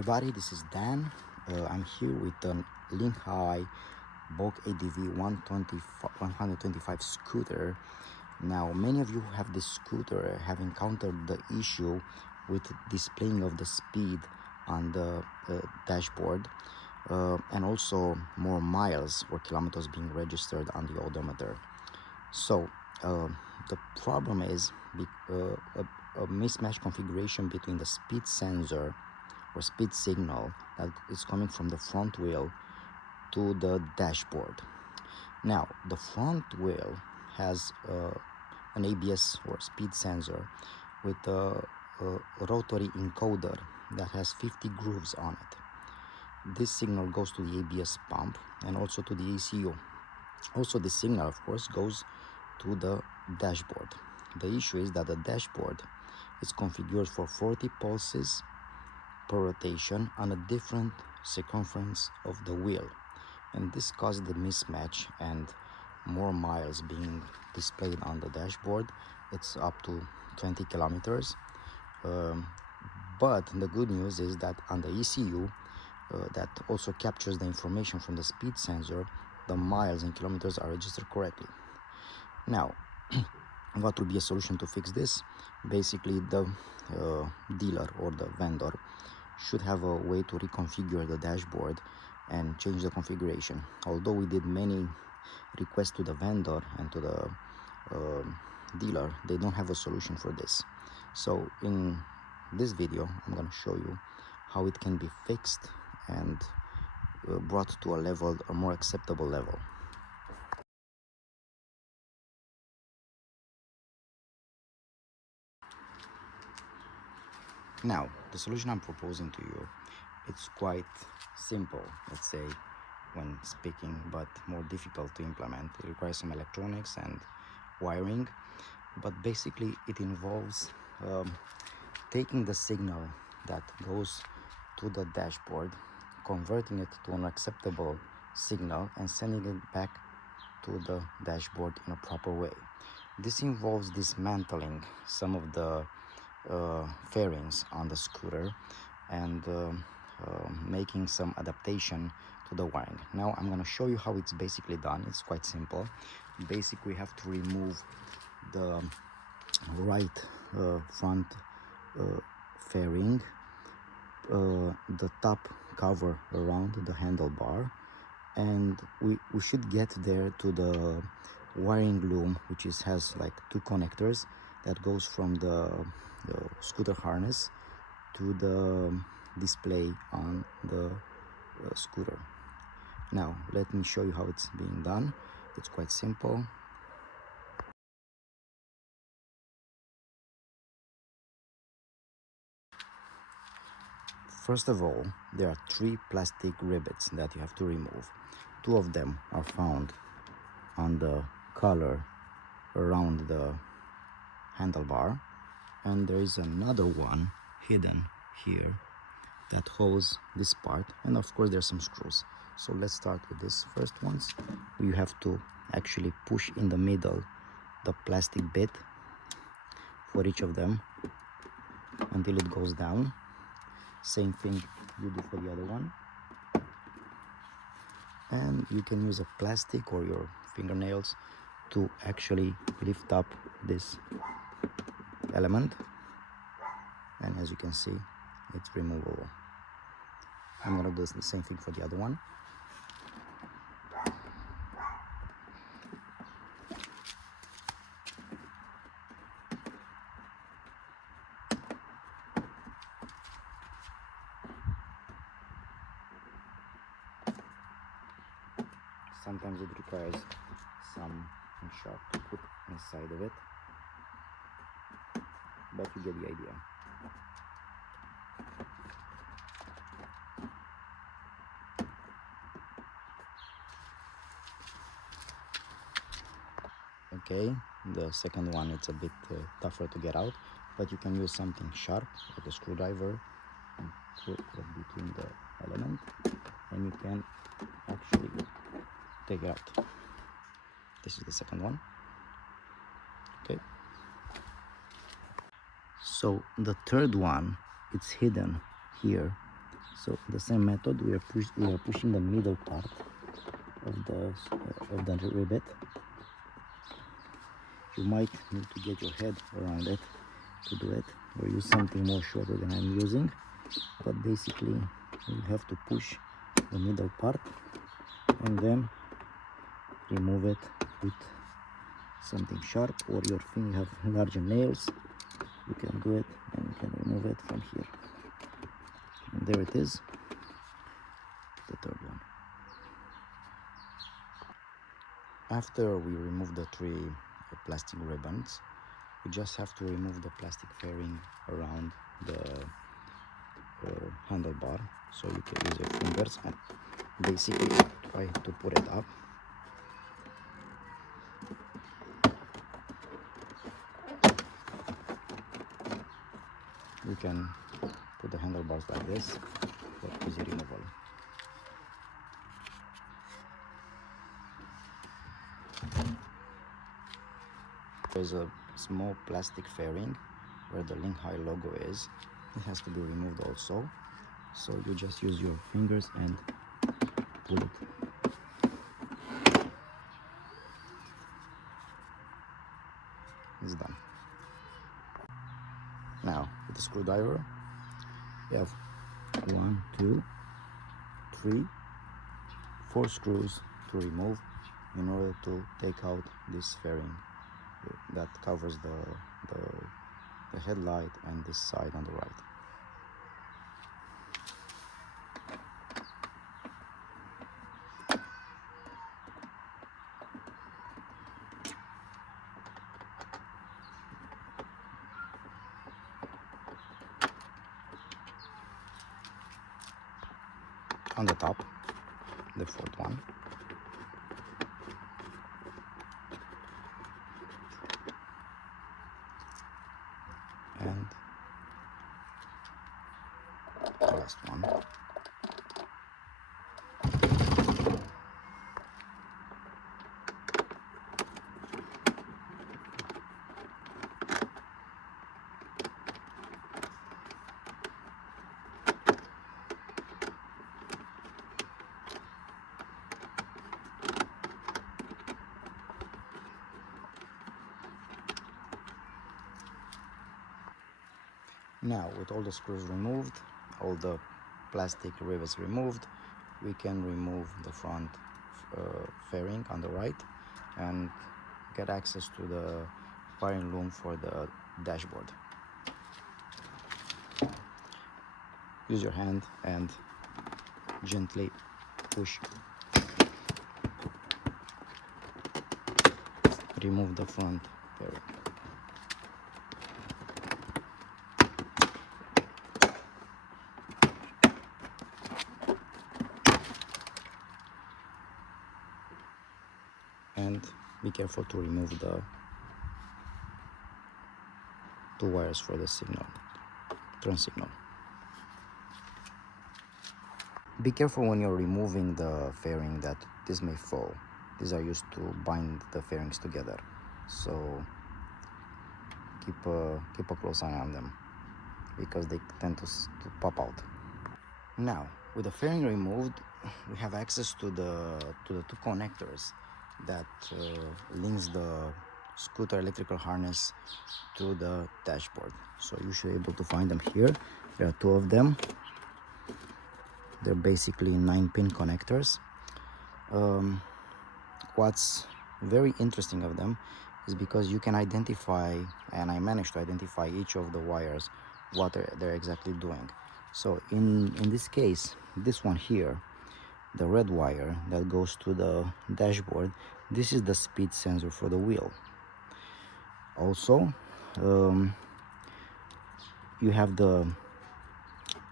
Everybody, this is Dan. I'm here with an Linhai Buck ADV 125 scooter. Now, many of you who have this scooter have encountered the issue with displaying of the speed on the dashboard and also more miles or kilometers being registered on the odometer. So the problem is a mismatch configuration between the speed sensor or speed signal that is coming from the front wheel to the dashboard. Now, the front wheel has an ABS or speed sensor with a rotary encoder that has 50 grooves on it. This signal goes to the ABS pump and also to the ECU. Also, the signal, of course, goes to the dashboard. The issue is that the dashboard is configured for 40 pulses per rotation on a different circumference of the wheel, and this caused the mismatch and more miles being displayed on the dashboard. It's up to 20 kilometers. But the good news is that on the ECU that also captures the information from the speed sensor, the miles and kilometers are registered correctly. Now, what would be a solution to fix this? Basically, the dealer or the vendor should have a way to reconfigure the dashboard and change the configuration. Although we did many requests to the vendor and to the dealer, they don't have a solution for this. So in this video, I'm going to show you how it can be fixed and brought to a more acceptable level. Now, the solution I'm proposing to you, it's quite simple, let's say, when speaking, but more difficult to implement. It requires some electronics and wiring, but basically it involves taking the signal that goes to the dashboard, converting it to an acceptable signal and sending it back to the dashboard in a proper way. This involves dismantling some of the fairings on the scooter and making some adaptation to the wiring. Now I'm going to show you how it's basically done. It's quite simple. Basically, we have to remove the right front fairing, the top cover around the handlebar, and we should get there to the wiring loom, which has like two connectors that goes from the scooter harness to the display on the scooter. Now let me show you how it's being done. It's quite simple. First of all, there are 3 plastic rivets that you have to remove. 2 of them are found on the collar around the handlebar, and there is another one hidden here that holds this part, and of course there's some screws. So let's start with this first ones. You have to actually push in the middle the plastic bit for each of them until it goes down. Same thing you do for the other one, and you can use a plastic or your fingernails to actually lift up this element, and as you can see, it's removable. I'm gonna do the same thing for the other one. Sometimes it requires some sharp to put inside of it, but you get the idea. Okay, the second one, it's a bit tougher to get out, but you can use something sharp like a screwdriver and put it between the element, and you can actually take it out. This is the second one. Okay, so the third one, it's hidden here So the same method, we are pushing the middle part of the rivet. You might need to get your head around it to do it, or use something more shorter than I'm using, but basically you have to push the middle part and then remove it with something sharp, or your finger have larger nails, you can do it and you can remove it from here. And there it is, the third one. After we remove the three plastic ribbons, we just have to remove the plastic fairing around the handlebar. So you can use your fingers and basically try to put it up. You can put the handlebars like this for easy removal. There's a small plastic fairing where the Linhai logo is. It has to be removed also. So you just use your fingers and pull it. It's done. Now with the screwdriver, you have 1, 2, 3, 4 screws to remove in order to take out this fairing that covers the headlight and this side on the right. On the top, the fourth one. And the last one. Now, with all the screws removed, all the plastic rivets removed, we can remove the front fairing on the right and get access to the wiring loom for the dashboard. Use your hand and gently push. Remove the front fairing. And be careful to remove the 2 wires for the signal, turn signal. Be careful when you're removing the fairing that this may fall. These are used to bind the fairings together, so keep a close eye on them because they tend to pop out. Now, with the fairing removed, we have access to the 2 connectors that links the scooter electrical harness to the dashboard. So you should be able to find them here. There are 2 of them. They're basically 9-pin connectors. What's very interesting of them is because you can identify, and I managed to identify each of the wires, what they're exactly doing. So in this case, this one here, the red wire that goes to the dashboard, this is the speed sensor for the wheel. Also, you have the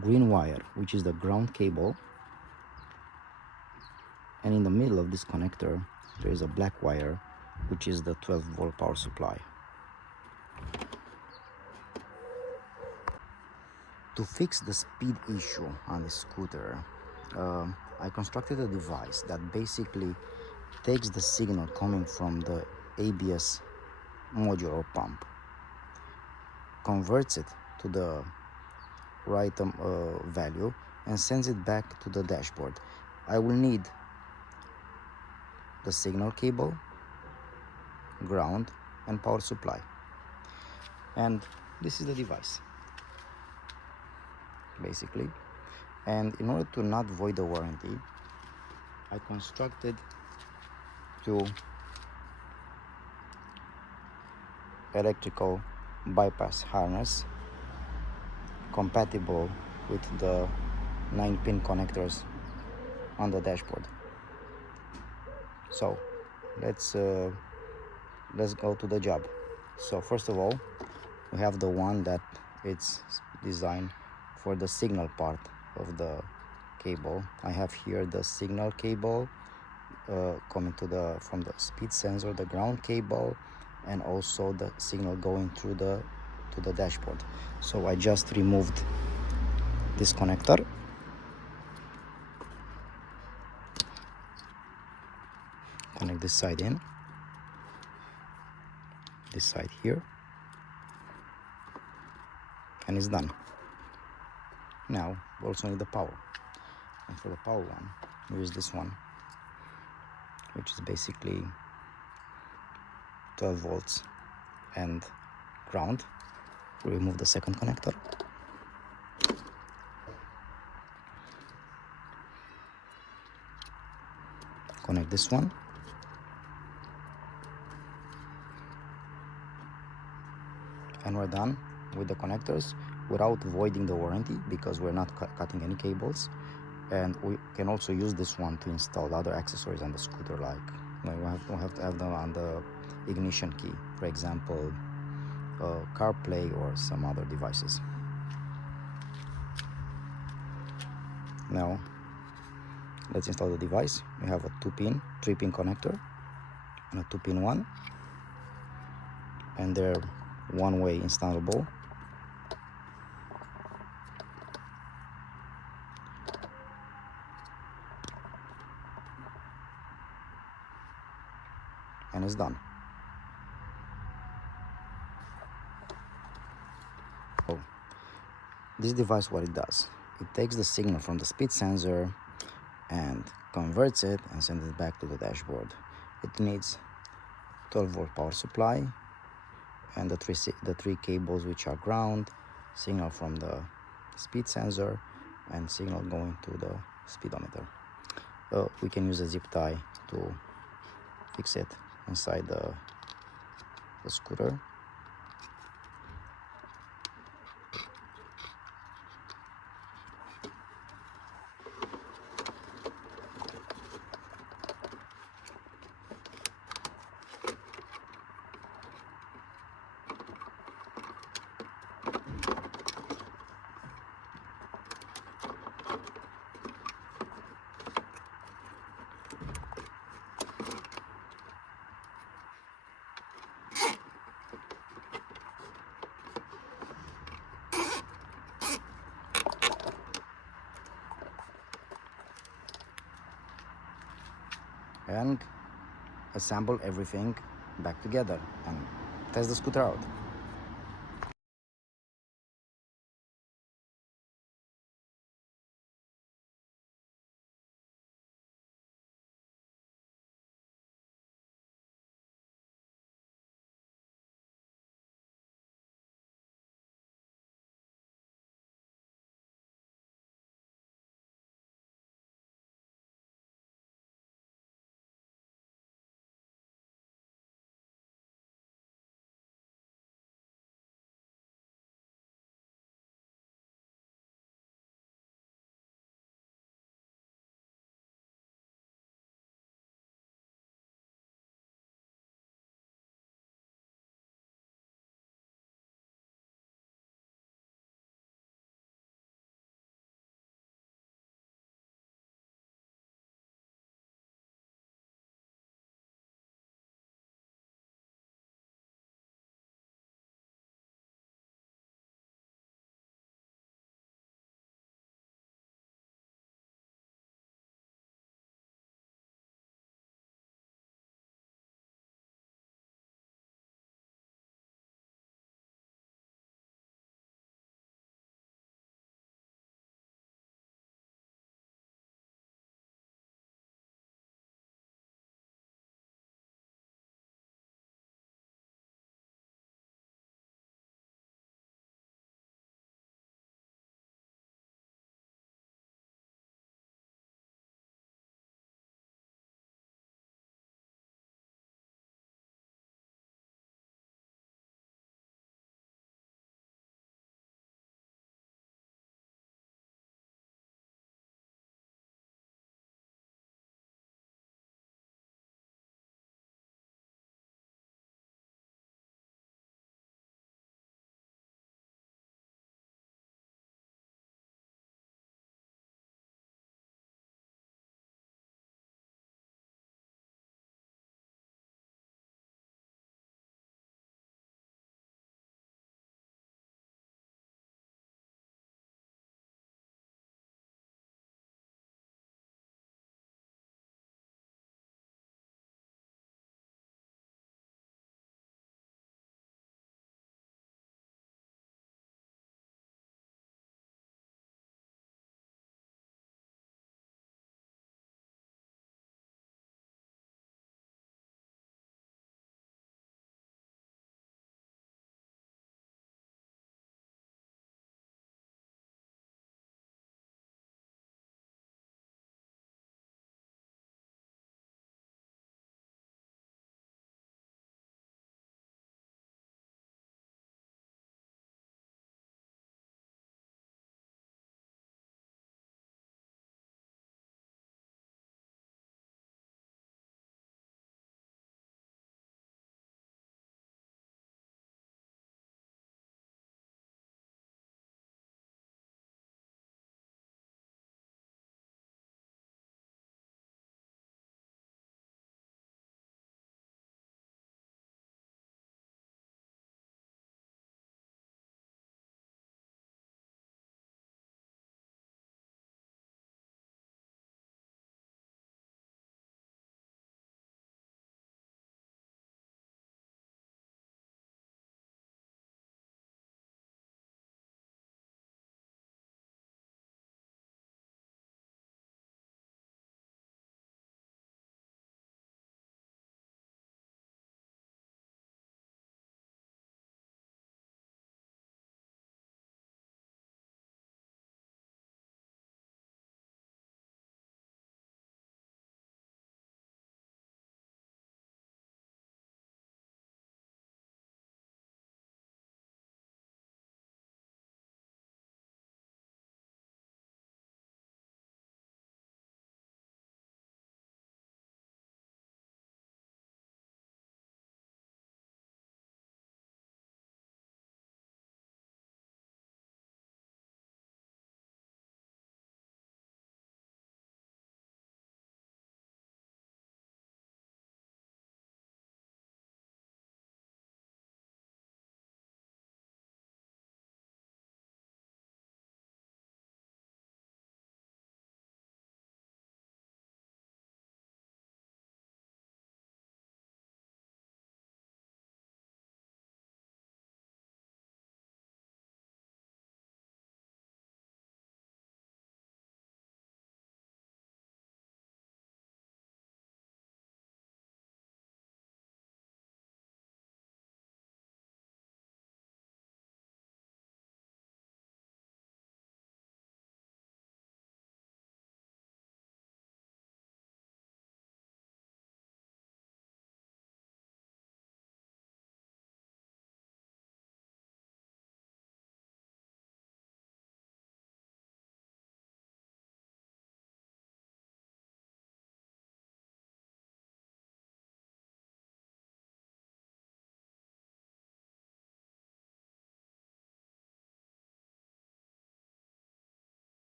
green wire, which is the ground cable, and in the middle of this connector there is a black wire, which is the 12-volt power supply. To fix the speed issue on the scooter, I constructed a device that basically takes the signal coming from the ABS module or pump, converts it to the right value, and sends it back to the dashboard. I will need the signal cable, ground, and power supply. And this is the device, basically. And in order to not void the warranty, I constructed two electrical bypass harness compatible with the 9-pin connectors on the dashboard. So let's go to the job. So first of all, we have the one that it's designed for the signal part of the cable. I have here the signal cable coming from the speed sensor, the ground cable, and also the signal going through to the dashboard. So I just removed this connector. Connect this side in, this side here, and it's done. Now we also need the power, and for the power one we use this one, which is basically 12 volts and ground. We remove the second connector, connect this one, and we're done with the connectors without voiding the warranty, because we're not cutting any cables. And we can also use this one to install other accessories on the scooter, like we have to have them on the ignition key, for example, CarPlay or some other devices. Now let's install the device. We have a 3-pin connector and a 2-pin one, and they're one-way installable. And it's done. So this device, what it does, it takes the signal from the speed sensor and converts it and sends it back to the dashboard. It needs 12-volt power supply and the three cables, which are ground, signal from the speed sensor, and signal going to the speedometer. We can use a zip tie to fix it inside the scooter. And assemble everything back together and test the scooter out.